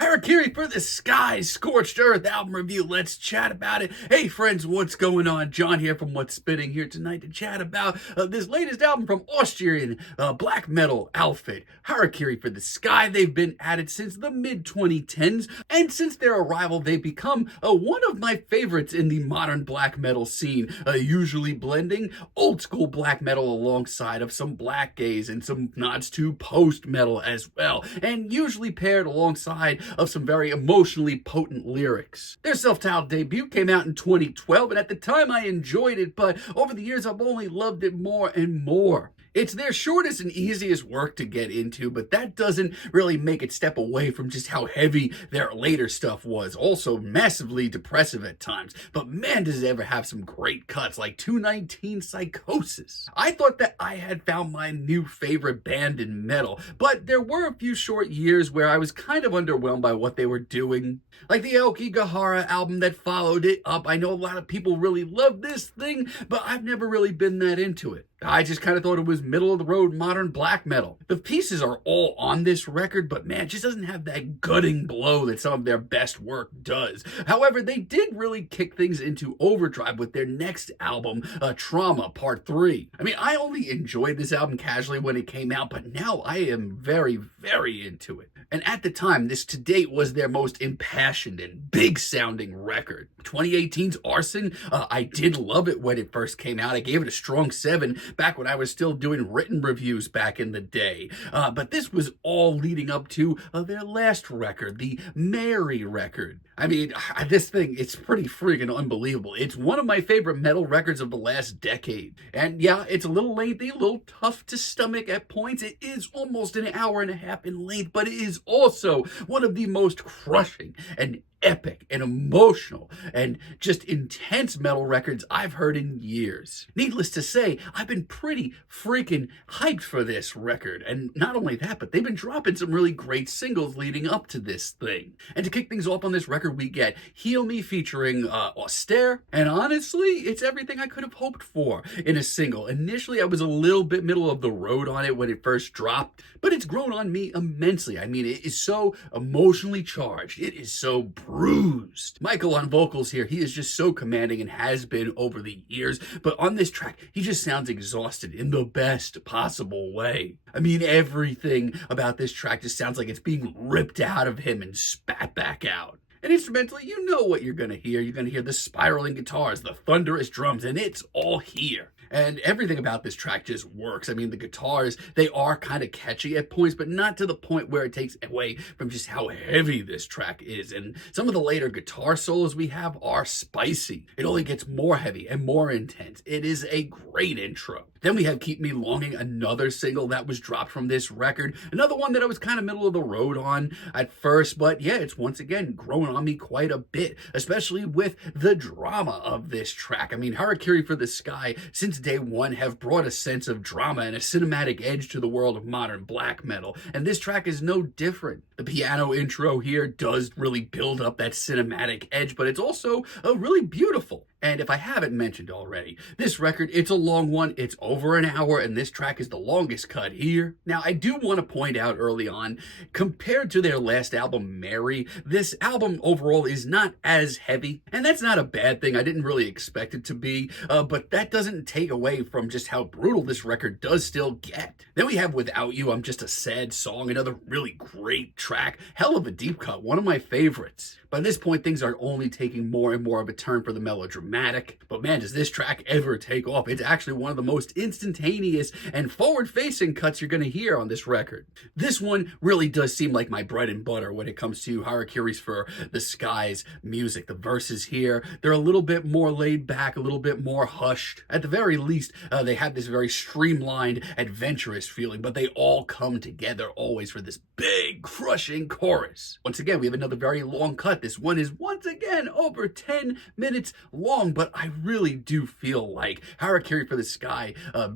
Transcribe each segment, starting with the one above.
Harakiri for the Sky, Scorched Earth album review. Let's chat about it. Hey friends, what's going on? John here from What's Spinning here tonight to chat about this latest album from Austrian black metal outfit, Harakiri for the Sky. They've been at it since the mid-2010s, and since their arrival, they've become one of my favorites in the modern black metal scene, usually blending old school black metal alongside of some Blackgaze and some nods to post-metal as well, and usually paired alongside of some very emotionally potent lyrics. Their self-titled debut came out in 2012, and at the time I enjoyed it, but over the years I've only loved it more and more. It's their shortest and easiest work to get into, but that doesn't really make it step away from just how heavy their later stuff was. Also massively depressive at times, but man does it ever have some great cuts like 219 Psychosis. I thought that I had found my new favorite band in metal, but there were a few short years where I was kind of underwhelmed by what they were doing. Like the Aokigahara album that followed it up. I know a lot of people really love this thing, but I've never really been that into it. I just kind of thought it was middle-of-the-road modern black metal. The pieces are all on this record, but man, it just doesn't have that gutting blow that some of their best work does. However, they did really kick things into overdrive with their next album, Trauma Part 3. I mean, I only enjoyed this album casually when it came out, but now I am very, very into it. And at the time, this to date was their most impassioned and big-sounding record. 2018's Arson, I did love it when it first came out. I gave it a strong 7 back when I was still doing written reviews back in the day. But this was all leading up to their last record, the MÆRE record. I mean, this thing, it's pretty freaking unbelievable. It's one of my favorite metal records of the last decade. And yeah, it's a little lengthy, a little tough to stomach at points. It is almost an hour and a half in length, but it is also one of the most crushing and epic and emotional and just intense metal records I've heard in years. Needless to say, I've been pretty freaking hyped for this record. And not only that, but they've been dropping some really great singles leading up to this thing. And to kick things off on this record, we get Heal Me featuring Austere. And honestly, it's everything I could have hoped for in a single. Initially, I was a little bit middle of the road on it when it first dropped, but it's grown on me immensely. I mean, it is so emotionally charged. It is so bruised. Michael on vocals here, he is just so commanding and has been over the years, but on this track, he just sounds exhausted in the best possible way. I mean, everything about this track just sounds like it's being ripped out of him and spat back out. And instrumentally, you know what you're going to hear. You're going to hear the spiraling guitars, the thunderous drums, and it's all here. And everything about this track just works. I mean, the guitars, they are kind of catchy at points, but not to the point where it takes away from just how heavy this track is. And some of the later guitar solos we have are spicy. It only gets more heavy and more intense. It is a great intro. Then we have Keep Me Longing, another single that was dropped from this record. Another one that I was kind of middle of the road on at first, but yeah, it's once again grown on me quite a bit, especially with the drama of this track. I mean, Harakiri for the Sky, since day one, have brought a sense of drama and a cinematic edge to the world of modern black metal, and this track is no different. The piano intro here does really build up that cinematic edge, but it's also really beautiful. And if I haven't mentioned already, this record, it's a long one. It's over an hour, and this track is the longest cut here. Now, I do want to point out early on, compared to their last album, MÆRE, this album overall is not as heavy, and that's not a bad thing. I didn't really expect it to be, but that doesn't take away from just how brutal this record does still get. Then we have Without You, I'm Just a Sad Song, another really great track. Hell of a deep cut, one of my favorites. By this point, things are only taking more and more of a turn for the melodramatic. But man, does this track ever take off. It's actually one of the most instantaneous and forward-facing cuts you're going to hear on this record. This one really does seem like my bread and butter when it comes to Harakiri's for the Sky's music. The verses here, they're a little bit more laid back, a little bit more hushed. At the very least, they have this very streamlined, adventurous feeling, but they all come together always for this big, crushing chorus. Once again, we have another very long cut. This one is once again over 10 minutes long. wrong, but I really do feel like Harakiri for the Sky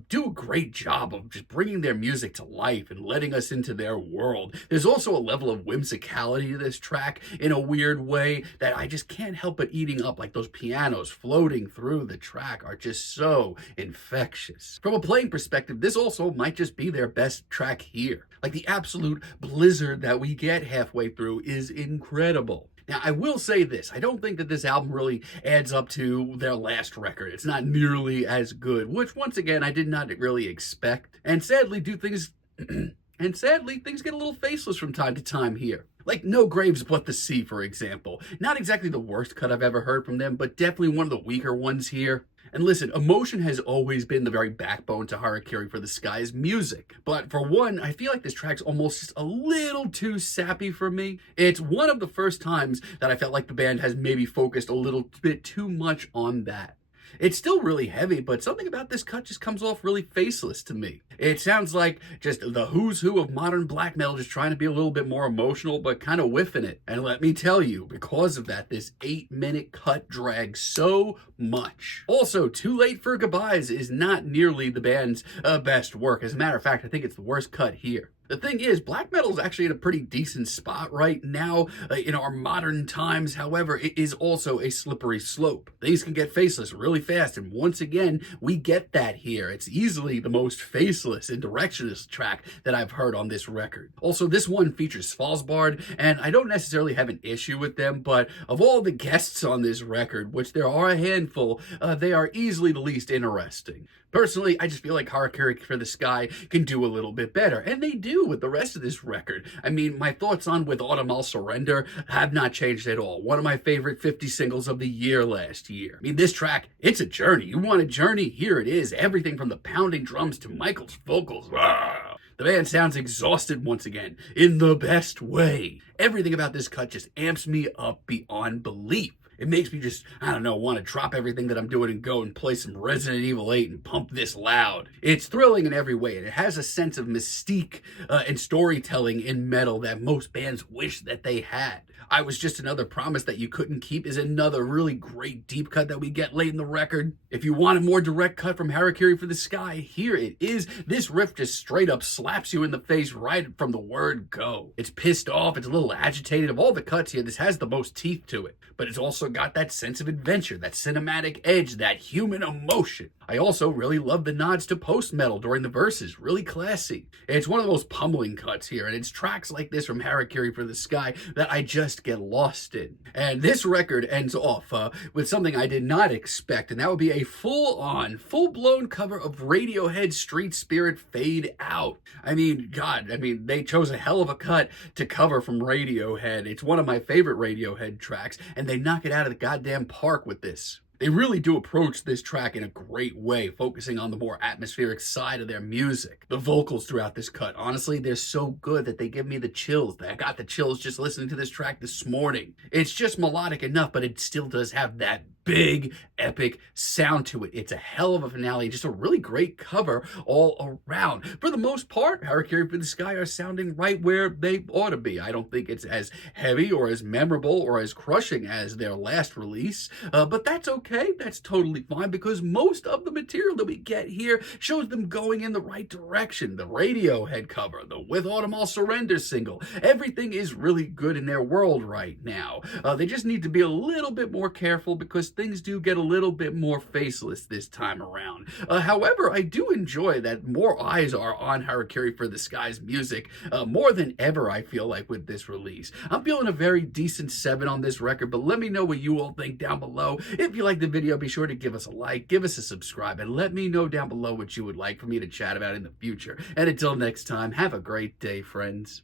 do a great job of just bringing their music to life and letting us into their world. There's also a level of whimsicality to this track in a weird way that I just can't help but eating up. Like those pianos floating through the track are just so infectious. From a playing perspective, this also might just be their best track here. Like the absolute blizzard that we get halfway through is incredible. Now, I will say this. I don't think that this album really adds up to their last record. It's not nearly as good, which, once again, I did not really expect. And sadly, things get a little faceless from time to time here. Like No Graves But the Sea, for example. Not exactly the worst cut I've ever heard from them, but definitely one of the weaker ones here. And listen, emotion has always been the very backbone to Harakiri for the Sky's music. But for one, I feel like this track's almost just a little too sappy for me. It's one of the first times that I felt like the band has maybe focused a little bit too much on that. It's still really heavy, but something about this cut just comes off really faceless to me. It sounds like just the who's who of modern black metal just trying to be a little bit more emotional, but kind of whiffing it. And let me tell you, because of that, this 8-minute cut drags so much. Also, Too Late for Goodbyes is not nearly the band's best work. As a matter of fact, I think it's the worst cut here. The thing is, black metal is actually in a pretty decent spot right now in our modern times. However, it is also a slippery slope. Things can get faceless really fast, and once again, we get that here. It's easily the most faceless and directionless track that I've heard on this record. Also, this one features Svalbard, and I don't necessarily have an issue with them, but of all the guests on this record, which there are a handful, they are easily the least interesting. Personally, I just feel like Harakiri for the Sky can do a little bit better, and they do with the rest of this record. I mean, my thoughts on With Autumn I'll Surrender have not changed at all. One of my favorite 50 singles of the year last year. I mean, this track, it's a journey. You want a journey? Here it is. Everything from the pounding drums to Michael's vocals. The band sounds exhausted once again, in the best way. Everything about this cut just amps me up beyond belief. It makes me just, I don't know, want to drop everything that I'm doing and go and play some Resident Evil 8 and pump this loud. It's thrilling in every way, and it has a sense of mystique and storytelling in metal that most bands wish that they had. I Was Just Another Promise That You Couldn't Keep is another really great deep cut that we get late in the record. If you want a more direct cut from Harakiri for the Sky, here it is. This riff just straight up slaps you in the face right from the word go. It's pissed off, it's a little agitated. Of all the cuts here, this has the most teeth to it. But it's also got that sense of adventure, that cinematic edge, that human emotion. I also really love the nods to post-metal during the verses, really classy. It's one of the most pummeling cuts here, and it's tracks like this from Harakiri for the Sky that I just get lost in. And this record ends off with something I did not expect, and that would be a full-on, full-blown cover of Radiohead's Street Spirit Fade Out. I mean, God, they chose a hell of a cut to cover from Radiohead. It's one of my favorite Radiohead tracks, and they knock it out of the goddamn park with this. They really do approach this track in a great way, focusing on the more atmospheric side of their music. The vocals throughout this cut, honestly, they're so good that they give me the chills. I got the chills just listening to this track this morning. It's just melodic enough, but it still does have that big, epic sound to it. It's a hell of a finale, just a really great cover all around. For the most part, Harakiri for the Sky are sounding right where they ought to be. I don't think it's as heavy or as memorable or as crushing as their last release, but that's okay. That's totally fine because most of the material that we get here shows them going in the right direction. The Radiohead cover, the With Autumn I'll Surrender single, everything is really good in their world right now. They just need to be a little bit more careful because things do get a little bit more faceless this time around. However, I do enjoy that more eyes are on Harakiri for the Sky's music more than ever, I feel like, with this release. I'm feeling a very decent 7 on this record, but let me know what you all think down below. If you like the video, be sure to give us a like, give us a subscribe, and let me know down below what you would like for me to chat about in the future. And until next time, have a great day, friends.